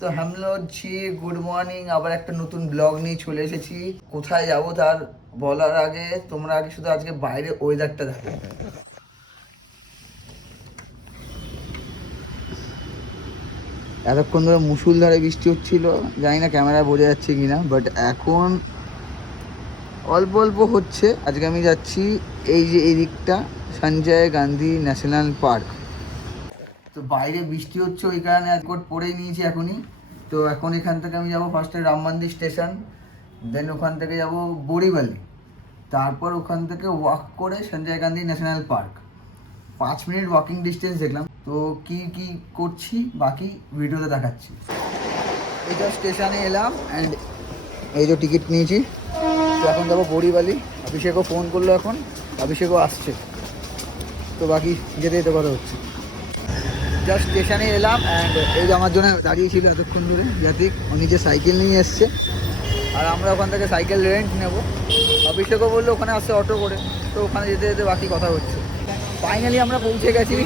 তো হ্যালো জি, good morning. আবার একটা নতুন ব্লগ নিয়ে চলে এসেছি। কোথায় যাব তার বলার আগে তোমরা আগে শুধু আজকে বাইরে ওয়েদারটা দেখো। এতক্ষণ ধরে মুষলধারে বৃষ্টি হচ্ছিল, জানি না ক্যামেরায় বোঝা যাচ্ছে কিনা, বাট এখন অল্প অল্প হচ্ছে। আজকে আমি যাচ্ছি এই যে এই দিকটা, সঞ্জয় গান্ধী ন্যাশনাল পার্ক। তো বাইরে বৃষ্টি হচ্ছে, ওই কারণে কোট পরেই নিয়েছি এখনই। তো এখন এখান থেকে আমি যাবো ফার্স্টে রাম মন্দির স্টেশন, দেন ওখান থেকে যাব বড়িবালি, তারপর ওখান থেকে ওয়াক করে Sanjay Gandhi national park. 5 minute walking distance দেখলাম। তো কি কি করছি বাকি ভিডিওতে দেখাচ্ছি। এইটা স্টেশনে এলাম অ্যান্ড এই যে টিকিট নিয়েছি। তো এখন যাবো বড়িবালি। অভিষেকও ফোন করলো, এখন অভিষেকও আসছে। তো বাকি যেতে যেতে কথা হচ্ছে। জাস্ট স্টেশনে এলাম অ্যান্ড এই যে আমার জন্য দাঁড়িয়েছিল এতক্ষণ ধরে জাতিক, ও নিজে সাইকেল নিয়ে এসছে। আর আমরা ওখান থেকে সাইকেল রেন্ট নেব। অভিষেকও বললো ওখানে আসছে অটো করে। তো ওখানে যেতে যেতে বাকি কথা হচ্ছে। ফাইনালি আমরা পৌঁছে গেছি।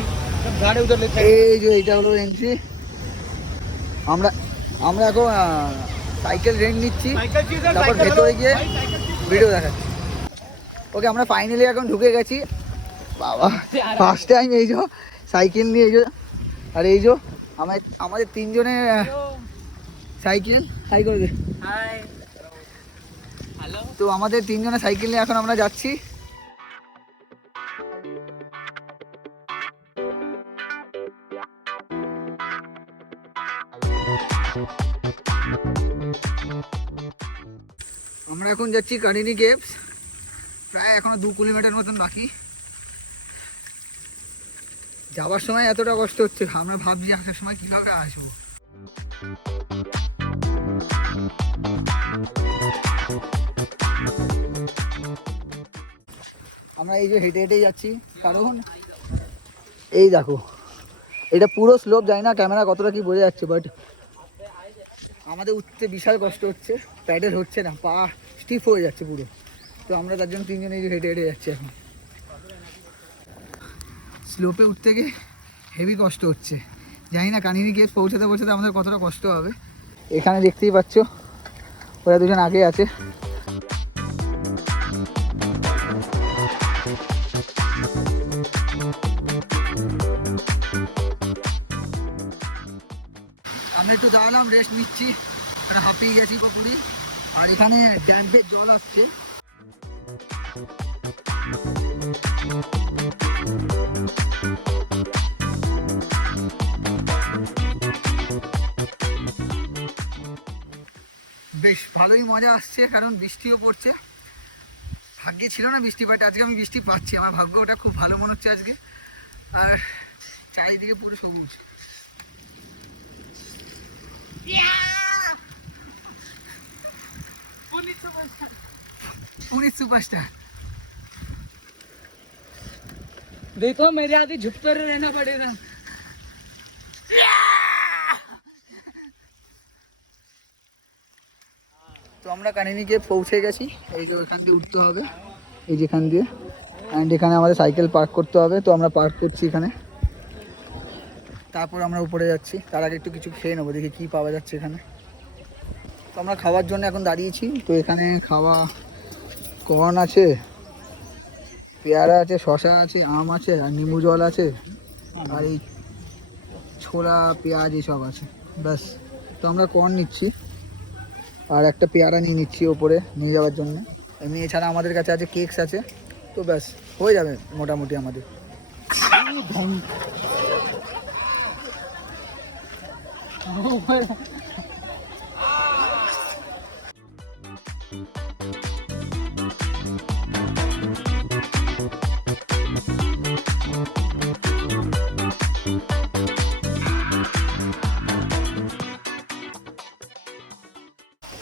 এই যে এইটা হলো এন্ট্রি। আমরা আমরা এখন সাইকেল রেন্ট নিচ্ছি, তারপর ভেতরে গিয়ে ভিডিও দেখাচ্ছি। ওকে, আমরা ফাইনালি এখন ঢুকে গেছি। বাবা, ফার্স্ট টাইম এই যে সাইকেল নিয়ে, এই যে আর এই যে আমাদের তিনজনের সাইকেল। হাই করে দে। তো আমাদের তিনজনের সাইকেল নিয়ে এখন আমরা যাচ্ছি। আমরা এখন যাচ্ছি কারিনি কেভস। প্রায় এখনো 2 কিলোমিটার মতন বাকি। যাওয়ার সময় এতটা কষ্ট হচ্ছে, আমরা ভাবছি আসার সময় কীভাবে আসবো। আমরা এই যে হেঁটে হেঁটেই যাচ্ছি, কারণ এই দেখো এটা পুরো স্লোপ, যায় না ক্যামেরা কতটা কি বোঝা যাচ্ছে, বাট আমাদের উঠতে বিশাল কষ্ট হচ্ছে। প্যাডেল হচ্ছে না, পা স্টিফ হয়ে যাচ্ছে পুরো। তো আমরা তার জন্য তিনজনে এই যে হেঁটে হেঁটে যাচ্ছি। এখন স্লোপে উঠতে গিয়ে হেভি কষ্ট হচ্ছে। জানি না কানিনি কেভস পৌঁছাতে পৌঁছাতে আমাদের কতটা কষ্ট হবে। এখানে দেখতেই পাচ্ছ ওরা দুজন আগে আছে। আমরা একটু দাঁড়ালাম, রেস্ট নিচ্ছি, হাঁপিয়ে গেছি পুকুরি। আর এখানে ড্যাম্পের জল আসছে। বেশ ভালোই মজা আসছে, কারণ বৃষ্টিও পড়ছে। ভাগ্যে ছিল না বৃষ্টি, বাট আজকে আমি বৃষ্টি পাচ্ছি। আমার ভাগ্য ওটা খুব ভালো মনে হচ্ছে আজকে। আর চারিদিকে পুরো সবুজ। पुनीत सुपरस्टार। देखो मेरे आगे झुक कर रहना पड़ेगा। তো আমরা কানিনি কেভ পৌঁছে গেছি। এই যে ওখান দিয়ে উঠতে হবে, এই যেখান দিয়ে, অ্যান্ড এখানে আমাদের সাইকেল পার্ক করতে হবে। তো আমরা পার্ক করছি এখানে, তারপর আমরা উপরে যাচ্ছি। তার আগে একটু কিছু খেয়ে নেবো, দেখি কী পাওয়া যাচ্ছে এখানে। তো আমরা খাওয়ার জন্য এখন দাঁড়িয়েছি। তো এখানে খাওয়া কর্ন আছে, পেয়ারা আছে, শশা আছে, আম আছে, আর নিম্বু জল আছে, আর এই ছোলা পেঁয়াজ এইসব আছে, ব্যাস। তো আমরা কর্ন নিচ্ছি আর একটা পেয়ারা নিয়ে নিচ্ছি ওপরে নিয়ে যাওয়ার জন্য। এমনি এছাড়া আমাদের কাছে আছে কেকস আছে। তো ব্যাস হয়ে যাবে মোটামুটি আমাদের।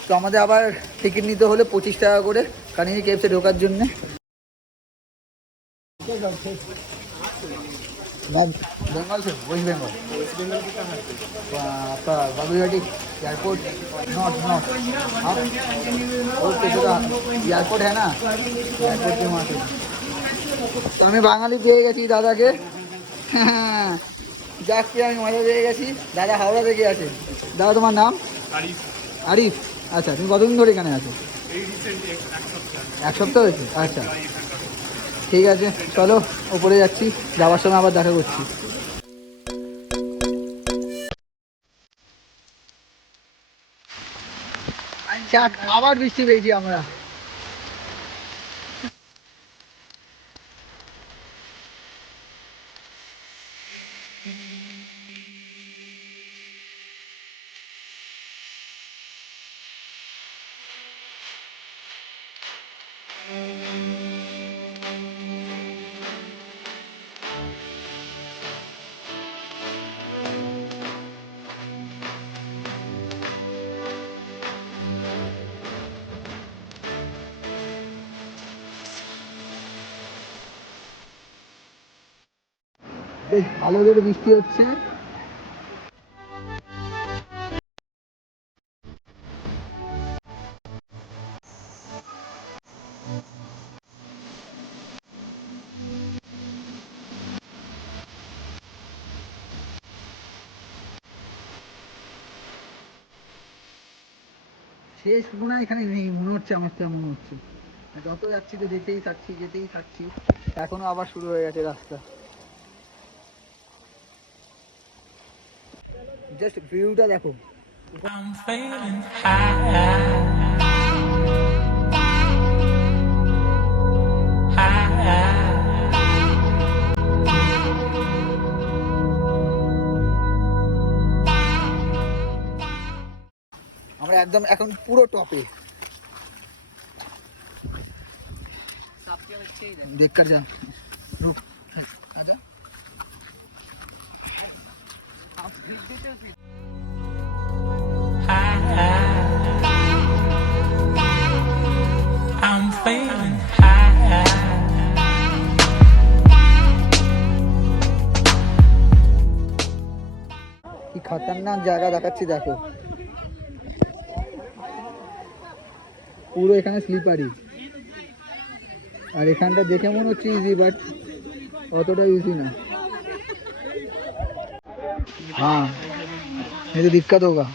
তো আমাদের আবার টিকিট নিতে হলে 25 টাকা করে কানিনি কেভসে ঢোকার জন্যে। बेंगल से, वेस्ट बंगाल। आपका बाबूघाटी एयरपोर्ट नॉट आप ओके, तो एयरपोर्ट है ना, एयरपोर्ट के वहाँ से। तो हमें बांगाली পেয়ে গেছি দাদাকে। যাক কি আমি মজা পেয়ে গেছি। দাদা হাওড়া থেকে আছে। দাদা তোমার নাম? আরিফ। আচ্ছা, তুমি কতদিন ধরে এখানে আছো? এক সপ্তাহ হয়েছে? আচ্ছা ঠিক আছে, চলো ওপরে যাচ্ছি, যাওয়ার সময় আবার দেখা করছি। যাক, আবার বৃষ্টি পেয়েছি আমরা। বেশ ভালো করে বৃষ্টি হচ্ছে। শেষ মনে হয় এখানে নেই মনে হচ্ছে, আমার তো মনে হচ্ছে। যত যাচ্ছি তো যেতেই থাকছি। এখনো আবার শুরু হয়ে গেছে রাস্তা। জাস্ট ভিউটা দেখো। I'm feeling high. আমরা একদম এখন পুরো টপে। देख कर जा रुक। आजा I'm feeling high. কি খতরনাক জায়গা দেখাচ্ছি দেখো, পুরো এখানে স্লিপারি। আর এখানটা দেখে মনে হচ্ছে ইজি, বাট অতটা ইজি না। हाँ ये तो दिक्कत होगा।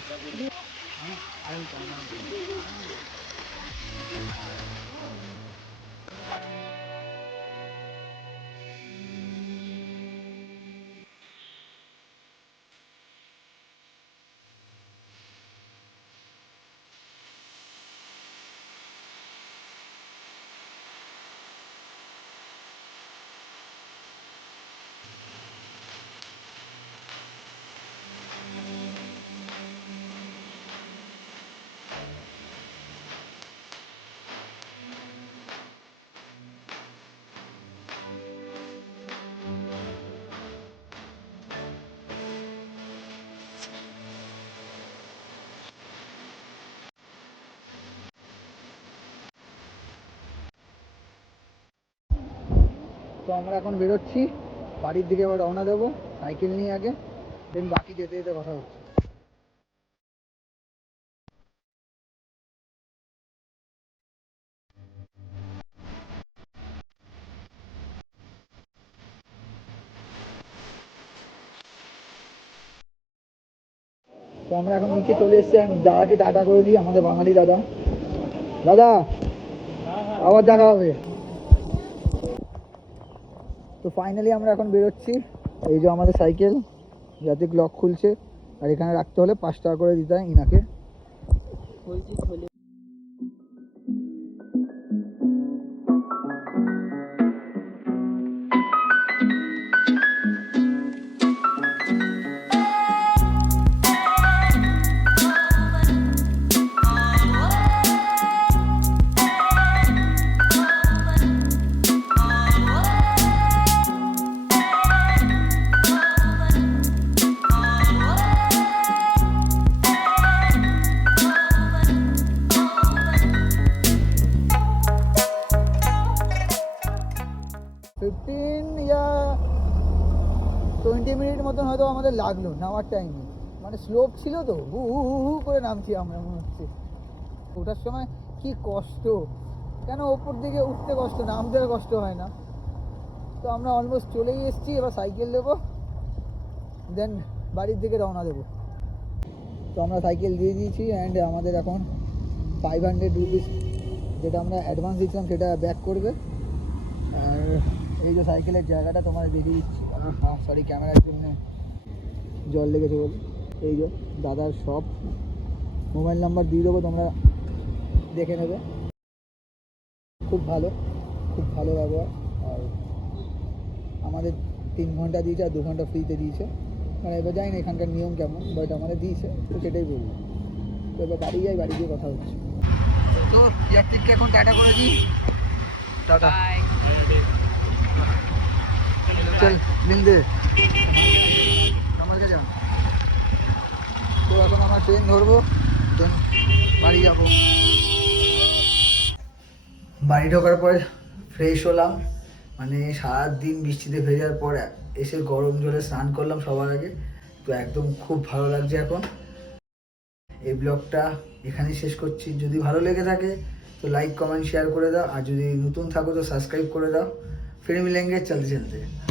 তো আমরা এখন বেরোচ্ছি, বাড়ির দিকে আবার রওনা দেবো সাইকেল নিয়ে আগে, দেন বাকি যেতে যেতে কথা হচ্ছে। তো আমরা এখন নিচে চলে এসেছি, আমি দাদাকে টাটা করে দিই, আমাদের বাঙালি দাদা। দাদা আবার দেখা হবে। তো ফাইনালি আমরা এখন বেরোচ্ছি। এই যে আমাদের সাইকেল, যাতে লক খুলছে, আর এখানে রাখতে হলে 5 টাকা করে দিতে হয় ইনাকে। या 20 মিনিট মতন হয়তো আমাদের লাগলো নামার টাইমে। মানে স্লোপ ছিল তো, হু হু হু হু করে নামছি আমরা, মনে হচ্ছে। ওঠার সময় কি কষ্ট, কেন ওপর দিকে উঠতে কষ্ট, নামতে কষ্ট হয় না। তো আমরা অলমোস্ট চলেই এসেছি, এবার সাইকেল নেবো, দেন বাড়ির দিকে রওনা দেবো। তো আমরা সাইকেল দিয়ে দিয়েছি অ্যান্ড আমাদের এখন 500 রুপিস যেটা আমরা অ্যাডভান্স দিয়েছিলাম সেটা ব্যাক করবে। আর এই যে সাইকেলের জায়গাটা তোমার দেখিয়ে দিচ্ছি। সরি ক্যামেরার জন্য জল লেগেছে বলে। এই যে দাদার শপ, মোবাইল নাম্বার দিয়ে দেবো, তোমরা দেখে নেবে। খুব ভালো ব্যবহার। আর আমাদের 3 ঘন্টা দিয়েছে আর 2 ঘন্টা ফ্রিতে দিয়েছে। মানে এবার জানি না এখানকার নিয়ম কেমন, বাট আমাদের দিয়েছে তো সেটাই বলবো। তো এবার বাড়ি যাই, বাড়ি গিয়ে কথা হচ্ছে। তো ইয়াত্রিককে এখন টাটা করে দিই। টাটা। চল মিল দে আমার কাছে। তো এখন আমরা ট্রেন ধরবো, দেন বাড়ি যাবো। বাড়ি ঢোকার পর ফ্রেশ হলাম, মানে সারাদিন বৃষ্টিতে ভেজার পর এসে গরম জলে স্নান করলাম সবার আগে। তো একদম খুব ভালো লাগছে এখন। এই ব্লগটা এখানেই শেষ করছি। যদি ভালো লেগে থাকে তো লাইক কমেন্ট শেয়ার করে দাও, আর যদি নতুন থাকো তো সাবস্ক্রাইব করে দাও। ফির মিলেंगे চলতে চলতে।